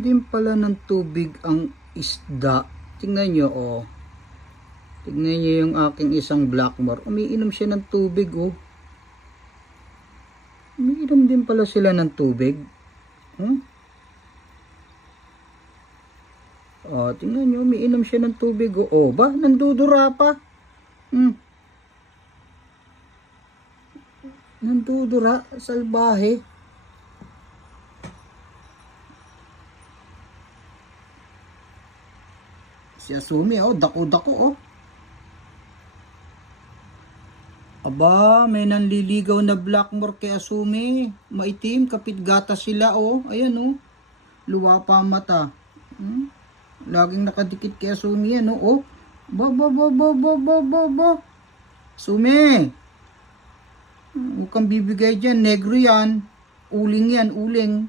din pala ng tubig ang isda. Tingnan nyo, oh. Tingnan nyo yung aking isang Blackmore. Umiinom siya ng tubig, oh. Umiinom din pala sila ng tubig. Oh, tingnan nyo, umiinom siya ng tubig, oh. Oh, ba? Nandudura pa. Nandudura, salbahe. Si Asumi, oh, dako-dako, oh. Aba, may nanliligaw na Blackmore kay Asumi. Maitim, kapit gata sila, oh. Ayan, oh. Luwa pa ang mata. Laging nakadikit kay Asumi yan, oh. Oh. Ba. Asumi. Huwag kang bibigay dyan. Negro yan. Uling yan, uling.